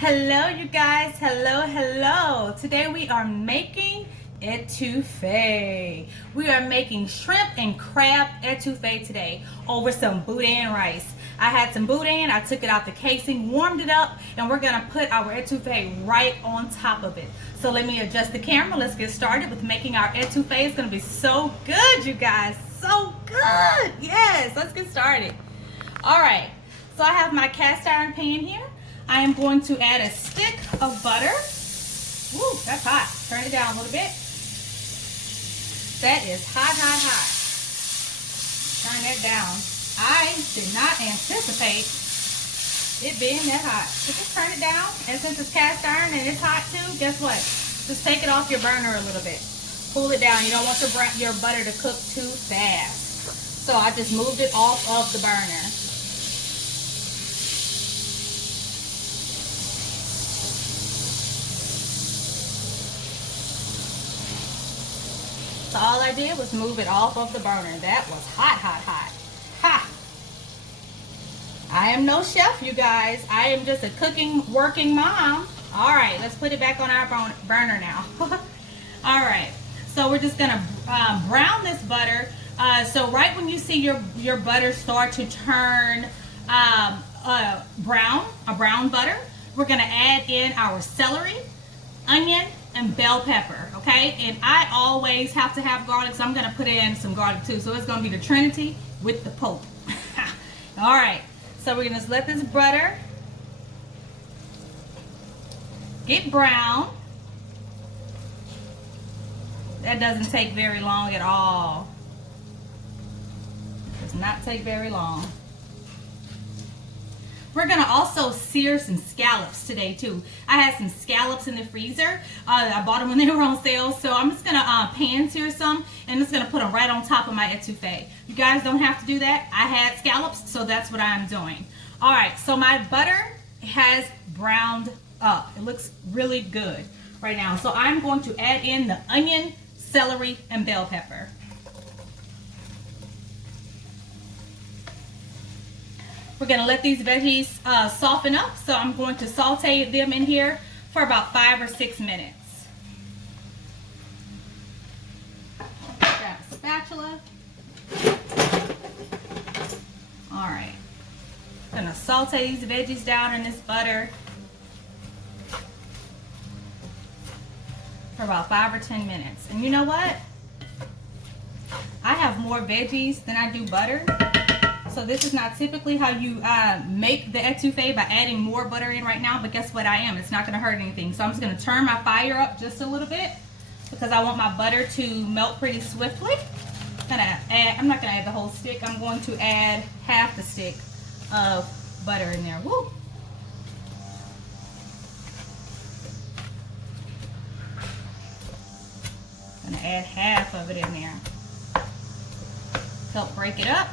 Hello you guys, hello. Today we are making etouffee. We are making shrimp and crab etouffee today over some boudin rice. I had some boudin, I took it out the casing, warmed it up, and we're gonna put our etouffee right on top of it. So let me adjust the camera, let's get started with making our etouffee. It's gonna be so good, you guys, so good. Yes, let's get started. All right, so I have my cast iron pan here. I am going to add a stick of butter. Woo, that's hot. Turn it down a little bit. That is hot. Turn that down. I did not anticipate it being that hot. So just turn it down. And since it's cast iron and it's hot too, guess what? Just take it off your burner a little bit. Cool it down. You don't want your butter to cook too fast. So I just moved it off of the burner. So all I did was move it off of the burner. That was hot. Ha! I am no chef, you guys. I am just a working mom. All right, let's put it back on our burner now. All right, so we're just gonna brown this butter. So right when you see your butter start to turn brown butter, we're gonna add in our celery, onion, and bell pepper, okay? And I always have to have garlic, so I'm gonna put in some garlic too. So it's gonna be the Trinity with the Pope. All right, so we're gonna just let this butter get brown. That doesn't take very long at all. Does not take very long. We're gonna also sear some scallops today too. I had some scallops in the freezer. I bought them when they were on sale, so I'm just gonna pan sear some and just gonna put them right on top of my etouffee. You guys don't have to do that. I had scallops, so that's what I'm doing. All right, so my butter has browned up. It looks really good right now. So I'm going to add in the onion, celery, and bell pepper. We're gonna let these veggies soften up, so I'm going to saute them in here for about 5 or 6 minutes. Grab a spatula. All right, gonna saute these veggies down in this butter for about 5 or 10 minutes. And you know what? I have more veggies than I do butter. So this is not typically how you make the etouffee, by adding more butter in right now, but guess what? I am. It's not going to hurt anything. So I'm just going to turn my fire up just a little bit because I want my butter to melt pretty swiftly. I'm not going to add the whole stick. I'm going to add half the stick of butter in there. Woo! I'm going to add half of it in there. Help break it up.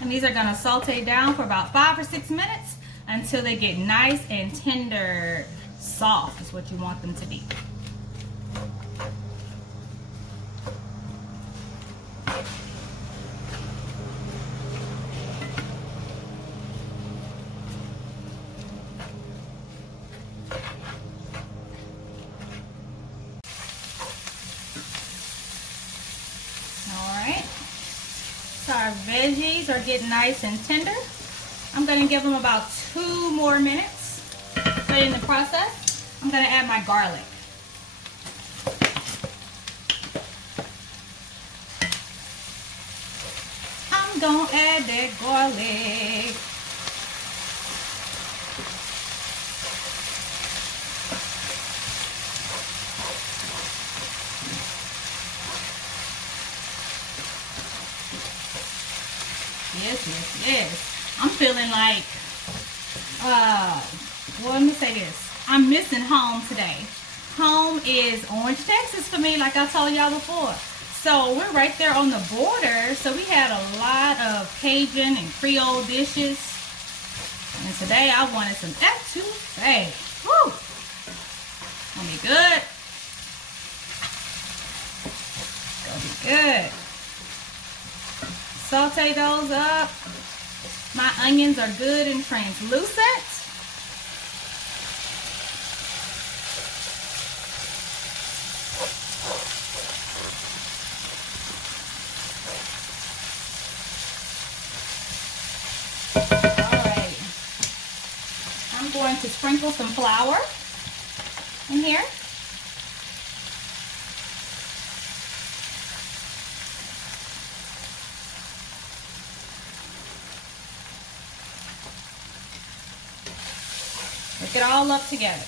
And these are gonna saute down for about 5 or 6 minutes until they get nice and tender. Soft is what you want them to be. So our veggies are getting nice and tender. I'm going to give them about 2 more minutes. But in the process, I'm going to add my garlic. I'm going to add that garlic. Yes. I'm feeling like, well, let me say this. I'm missing home today. Home is Orange, Texas for me, like I told y'all before. So we're right there on the border. So we had a lot of Cajun and Creole dishes. And today I wanted some etouffee. Woo! Gonna be good. Gonna be good. Saute those up. My onions are good and translucent. I'm going to sprinkle some flour in here. Work it all up together.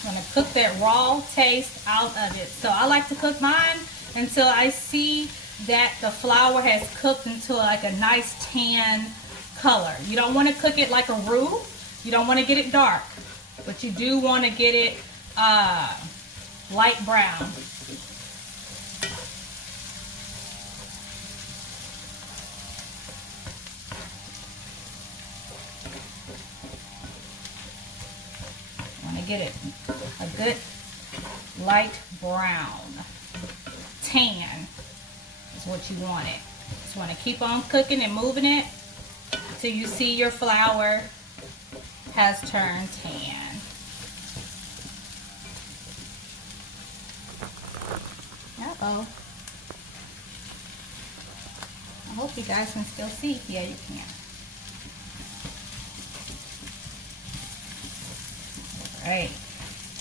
I'm gonna cook that raw taste out of it. So I like to cook mine until I see that the flour has cooked into like a nice tan color. You don't want to cook it like a roux. You don't want to get it dark, but you do want to get it light brown. Get it a good light brown. Tan is what you want it. Just want to keep on cooking and moving it until you see your flour has turned tan. Uh-oh. I hope you guys can still see. Yeah, you can. Right.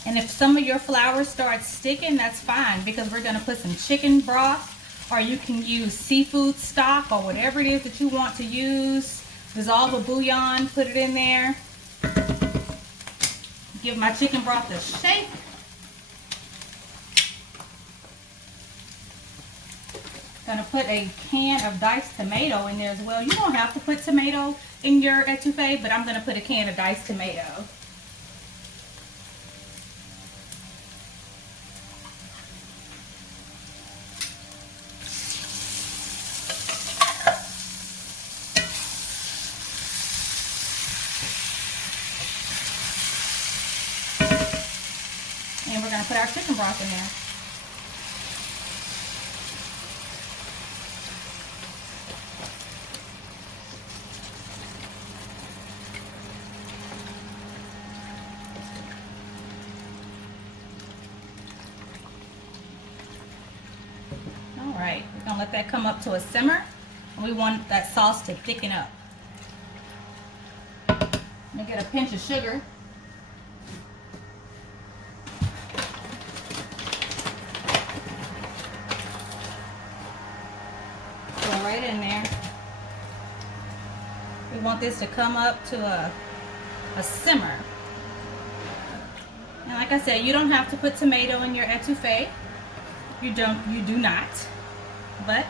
And if some of your flour starts sticking, that's fine, because we're going to put some chicken broth, or you can use seafood stock or whatever it is that you want to use. Dissolve a bouillon, put it in there. Give my chicken broth a shake. Gonna put a can of diced tomato in there as well. You don't have to put tomato in your etouffee, but I'm gonna put a can of diced tomato. And we're going to put our chicken broth in there. All right, we're going to let that come up to a simmer. And we want that sauce to thicken up. I'm going to get a pinch of sugar. Right in there. We want this to come up to a simmer. And like I said, you don't have to put tomato in your etouffee. You do not, but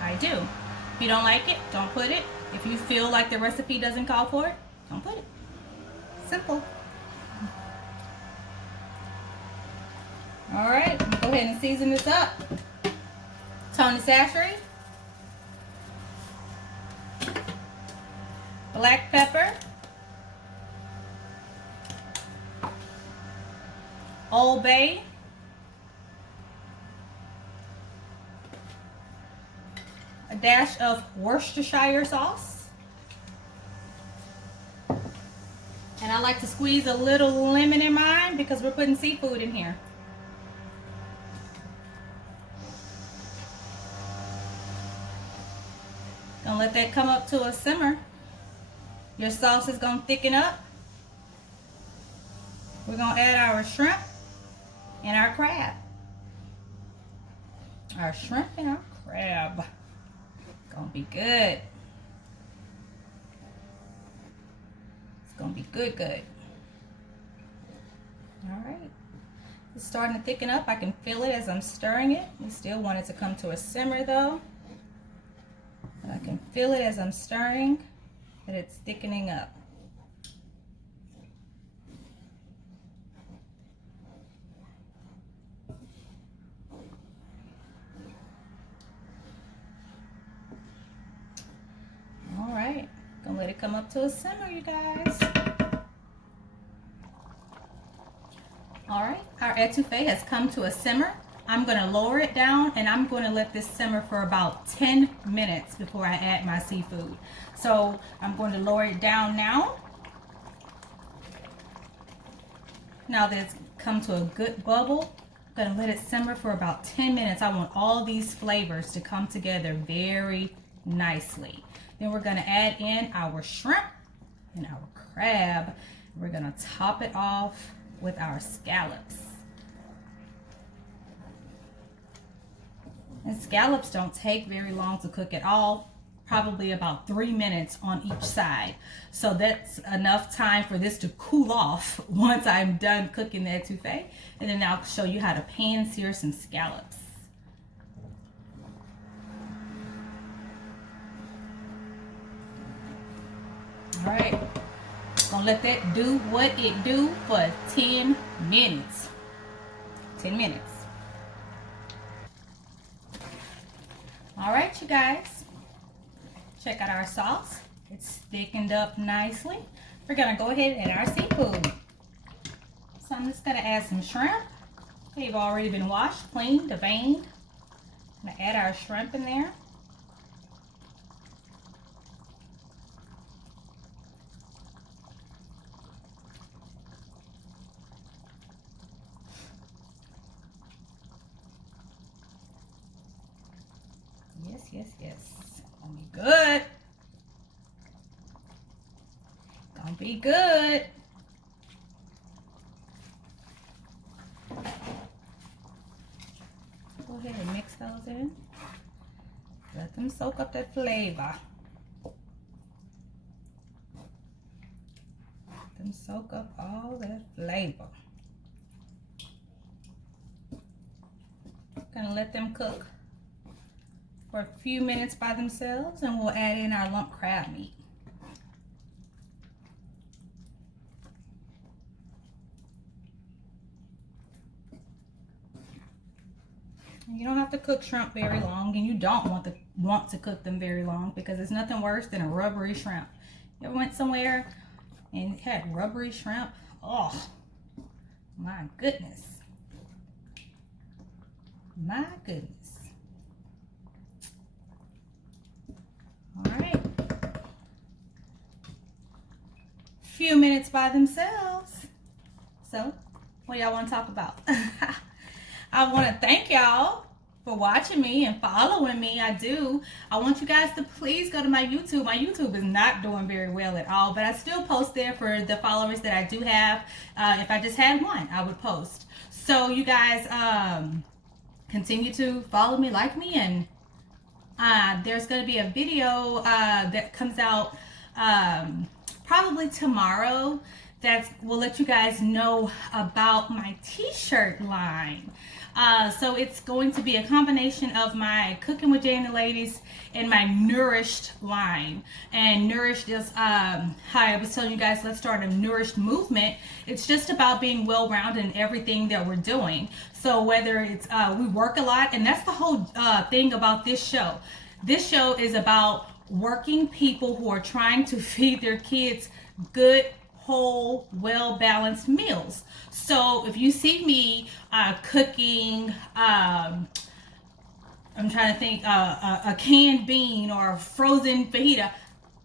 I do. If you don't like it, don't put it. If you feel like the recipe doesn't call for it, don't put it. Simple. All right, go ahead and season this up. Tony Sashery. Black pepper, Old Bay, a dash of Worcestershire sauce, and I like to squeeze a little lemon in mine because we're putting seafood in here. Gonna let that come up to a simmer. Your sauce is going to thicken up. We're going to add our shrimp and our crab. Our shrimp and our crab. Going to be good. It's going to be good, good. All right. It's starting to thicken up. I can feel it as I'm stirring it. We still want it to come to a simmer though. But I can feel it as I'm stirring that it's thickening up. All right, gonna let it come up to a simmer, you guys. All right, our etouffee has come to a simmer. I'm gonna lower it down and I'm gonna let this simmer for about 10 minutes before I add my seafood. So I'm going to lower it down now. Now that it's come to a good bubble, I'm gonna let it simmer for about 10 minutes. I want all these flavors to come together very nicely. Then we're gonna add in our shrimp and our crab. We're gonna top it off with our scallops. And scallops don't take very long to cook at all, probably about 3 minutes on each side. So that's enough time for this to cool off once I'm done cooking the etouffee. And then I'll show you how to pan sear some scallops. All right, gonna let that do what it do for 10 minutes. 10 minutes. All right, you guys, check out our sauce. It's thickened up nicely. We're gonna go ahead and add our seafood. So I'm just gonna add some shrimp. They've already been washed, cleaned, deveined. I'm gonna add our shrimp in there. Yes. Gonna be good. Gonna be good. Go ahead and mix those in. Let them soak up that flavor. Let them soak up all that flavor. Gonna let them cook for a few minutes by themselves, and we'll add in our lump crab meat. You don't have to cook shrimp very long, and you don't want to cook them very long, because there's nothing worse than a rubbery shrimp. You ever went somewhere and had rubbery shrimp? Oh, my goodness. My goodness. All right. Few minutes by themselves. So, what y'all want to talk about? I want to thank y'all for watching me and following me. I want you guys to please go to my YouTube. My YouTube is not doing very well at all, but I still post there for the followers that I do have. If I just had one, I would post. So you guys continue to follow me, like me, and there's going to be a video that comes out probably tomorrow that will let you guys know about my t-shirt line. So it's going to be a combination of my Cooking with Jay and the Ladies and my Nourished line. And Nourished is, how I was telling you guys, let's start a Nourished movement. It's just about being well-rounded in everything that we're doing. So whether it's, we work a lot, and that's the whole thing about this show. This show is about working people who are trying to feed their kids good, whole, well-balanced meals. So if you see me cooking, I'm trying to think, a canned bean or a frozen fajita,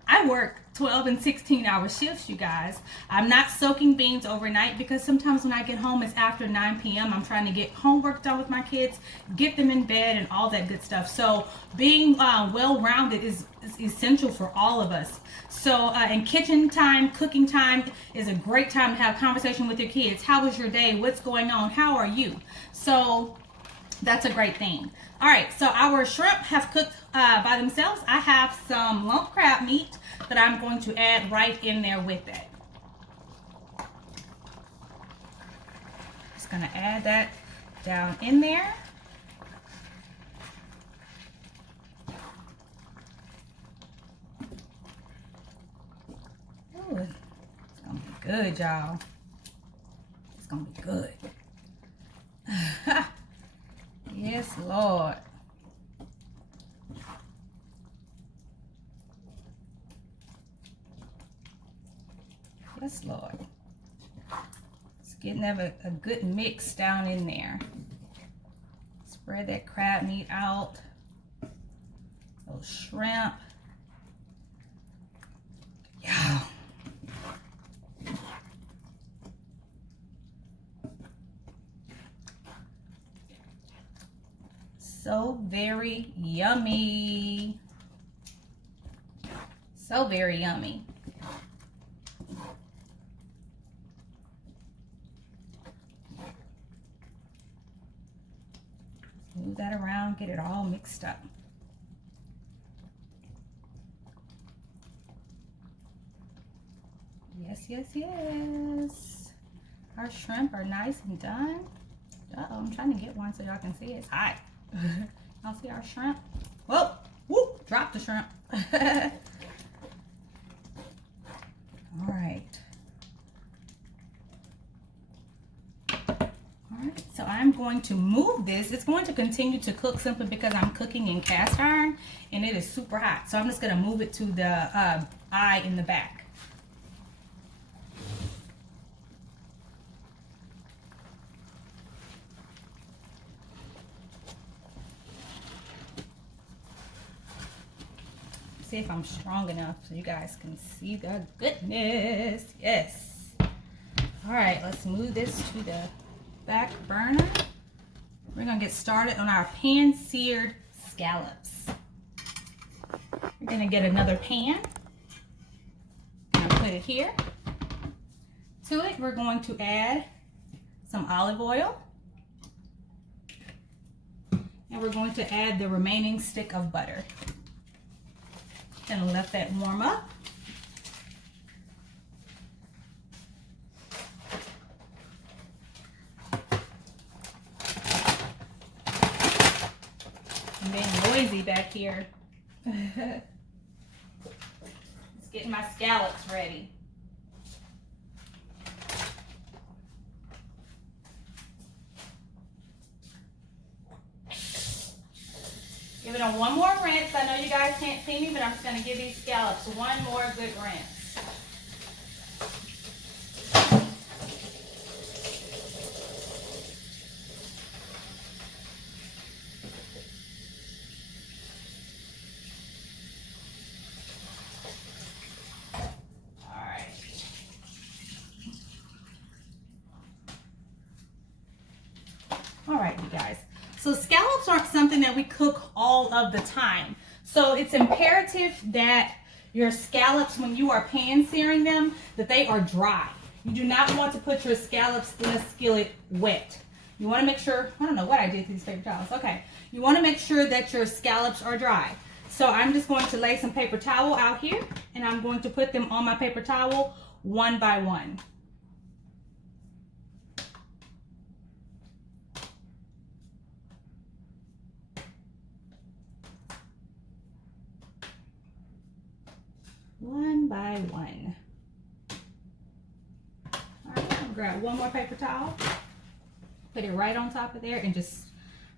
I work 12 and 16-hour shifts, you guys. I'm not soaking beans overnight, because sometimes when I get home, it's after 9 p.m. I'm trying to get homework done with my kids, get them in bed, and all that good stuff. So being well-rounded is essential for all of us. So in kitchen time, cooking time is a great time to have conversation with your kids. How was your day? What's going on? How are you? So that's a great thing. All right, so our shrimp have cooked by themselves. I have some lump crab meat that I'm going to add right in there with it. Just gonna add that down in there. Ooh, it's gonna be good, y'all. It's gonna be good. Yes, Lord. Yes, Lord. It's getting a good mix down in there. Spread that crab meat out. Those shrimp. Yeah. So very yummy. So very yummy. Move that around, get it all mixed up. Yes, yes, yes. Our shrimp are nice and done. Uh-oh, I'm trying to get one so y'all can see it. It's hot. Y'all see our shrimp? Whoa, whoop, drop the shrimp. All right. Alright, so I'm going to move this. It's going to continue to cook simply because I'm cooking in cast iron and it is super hot. So I'm just going to move it to the eye in the back. See if I'm strong enough so you guys can see the goodness. Yes. Alright, let's move this to the back burner. We're gonna get started on our pan-seared scallops. We're gonna get another pan. I'm gonna put it here. To it, we're going to add some olive oil. And we're going to add the remaining stick of butter. Gonna let that warm up. I'm being noisy back here. Just getting my scallops ready. Give it a one more rinse. I know you guys can't see me, but I'm just going to give these scallops one more good rinse. All right, you guys. So scallops aren't something that we cook all of the time. So it's imperative that your scallops, when you are pan searing them, that they are dry. You do not want to put your scallops in a skillet wet. You want to make sure, I don't know what I did to these paper towels. Okay. You want to make sure that your scallops are dry. So I'm just going to lay some paper towel out here and I'm going to put them on my paper towel one by one. One by one. All right, I'll grab one more paper towel, put it right on top of there and just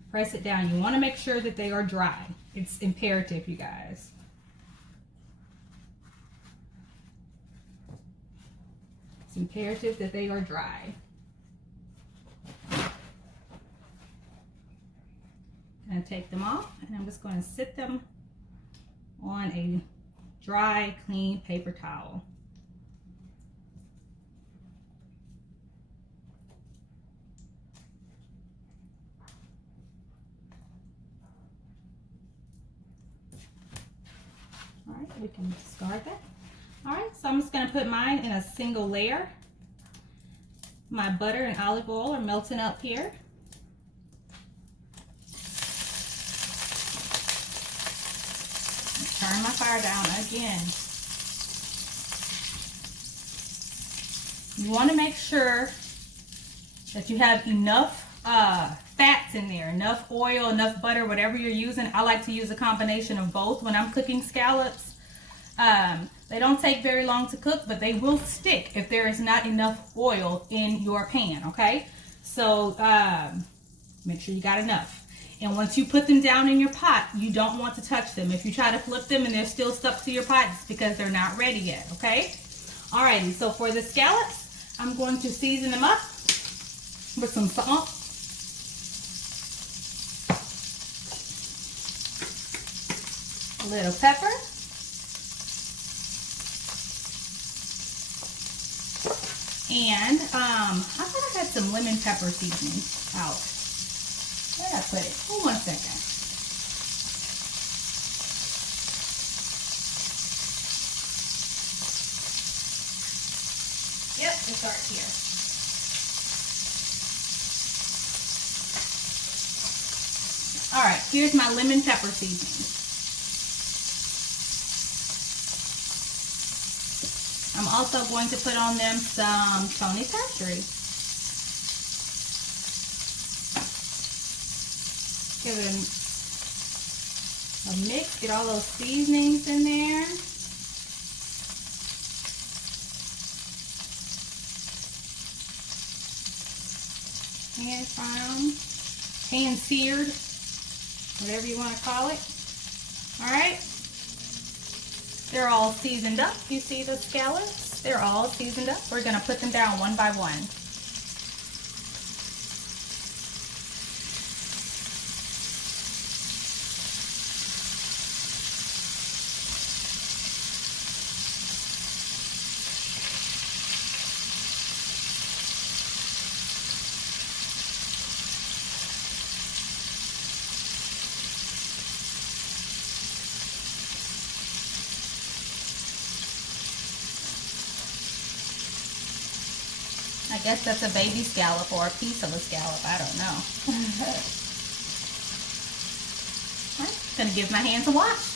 press it down. You want to make sure that they are dry. It's imperative, you guys. It's imperative that they are dry. I'm going to take them off and I'm just going to sit them on a dry, clean paper towel. All right, we can discard that. All right, so I'm just going to put mine in a single layer. My butter and olive oil are melting up here. Turn my fire down again. You want to make sure that you have enough fats in there, enough oil, enough butter, whatever you're using. I like to use a combination of both when I'm cooking scallops. They don't take very long to cook, but they will stick if there is not enough oil in your pan, okay? So make sure you got enough. And once you put them down in your pot, you don't want to touch them. If you try to flip them and they're still stuck to your pot, it's because they're not ready yet, okay? Alrighty, so for the scallops, I'm going to season them up with some salt. A little pepper. And I thought I had some lemon pepper seasoning out. Where did I put it? Hold 1 second. Yep, it starts here. All right, here's my lemon pepper seasoning. I'm also going to put on them some Tony Factory. Give it a mix, get all those seasonings in there. Hand frying, hand seared, whatever you want to call it. All right. They're all seasoned up. You see the scallops? They're all seasoned up. We're going to put them down one by one. I guess that's a baby scallop or a piece of a scallop. I don't know. I'm going to give my hands a wash.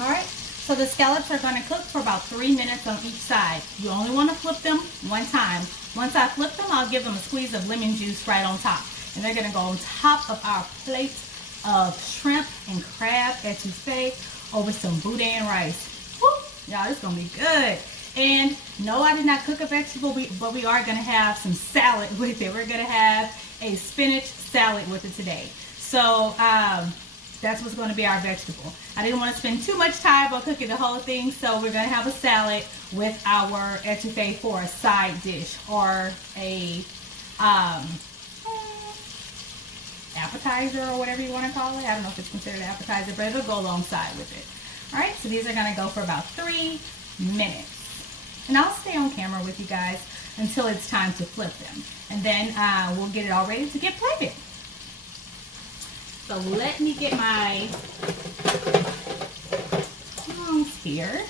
Alright, so the scallops are going to cook for about 3 minutes on each side. You only want to flip them one time. Once I flip them, I'll give them a squeeze of lemon juice right on top. And they're going to go on top of our plate of shrimp and crab etouffee over some boudin rice. Woo! Y'all, this is going to be good. And no, I did not cook a vegetable, but we are going to have some salad with it. We're going to have a spinach salad with it today. So, that's what's going to be our vegetable. I didn't want to spend too much time on cooking the whole thing, so we're going to have a salad with our etouffee for a side dish or a appetizer or whatever you want to call it. I don't know if it's considered an appetizer, but it'll go alongside with it. All right, so these are going to go for about 3 minutes. And I'll stay on camera with you guys until it's time to flip them. And then we'll get it all ready to get plated. So let me get my tongs here.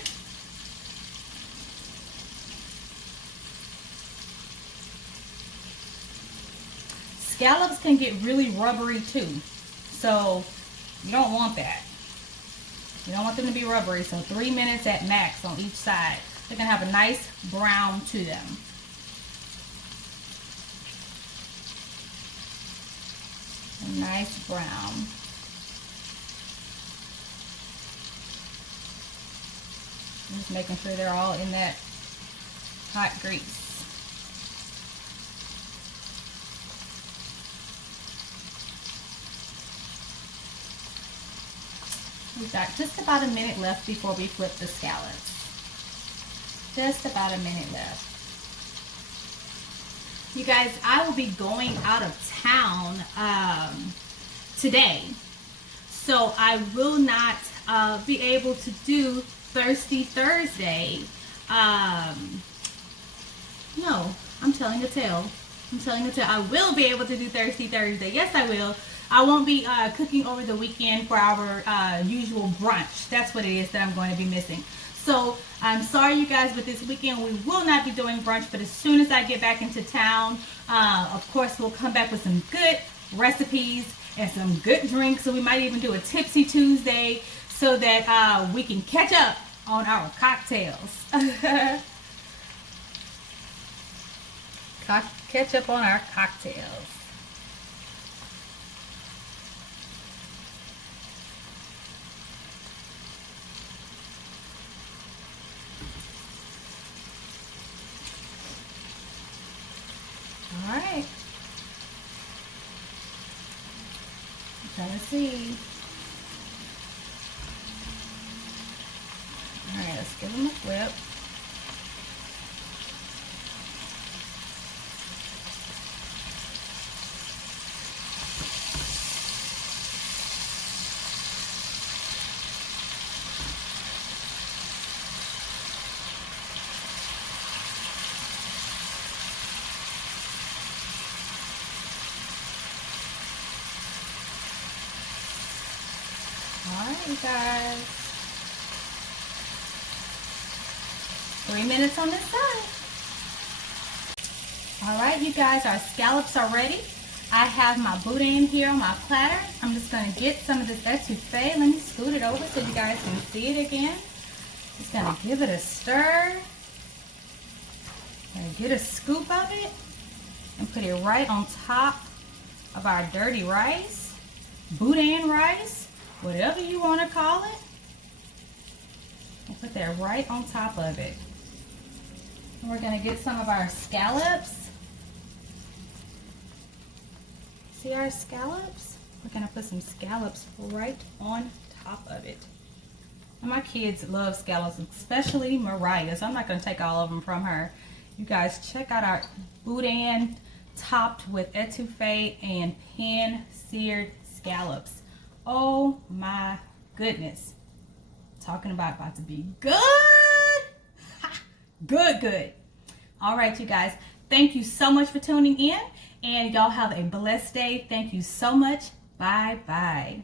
Scallops can get really rubbery too. So you don't want that. You don't want them to be rubbery. So 3 minutes at max on each side. They're going to have a nice brown to them. A nice brown. Just making sure they're all in that hot grease. We've got just about a minute left before we flip the scallops. Just about a minute left. You guys, I will be going out of town today, so I will not be able to do Thirsty Thursday. No, I'm telling a tale. I will be able to do Thirsty Thursday. Yes, I will. I won't be cooking over the weekend for our usual brunch. That's what it is that I'm going to be missing. So I'm sorry, you guys, but this weekend we will not be doing brunch. But as soon as I get back into town, of course, we'll come back with some good recipes and some good drinks. So we might even do a Tipsy Tuesday so that we can catch up on our cocktails. Catch up on our cocktails. All right. I'm trying to see. All right, let's give them a flip. right, you guys. 3 minutes on this side. All right, you guys, our scallops are ready. I have my boudin here on my platter. I'm just going to get some of this etouffee. Let me scoot it over so you guys can see it again. Just going to give it a stir. And get a scoop of it and put it right on top of our dirty rice, boudin rice, whatever you want to call it. And put that right on top of it. And we're going to get some of our scallops. See our scallops? We're going to put some scallops right on top of it. And my kids love scallops, especially Mariah, so I'm not going to take all of them from her. You guys, check out our boudin topped with etouffee and pan-seared scallops. Oh my goodness. Talking about to be good. Ha! Good. All right, you guys. Thank you so much for tuning in. And y'all have a blessed day. Thank you so much. Bye-bye.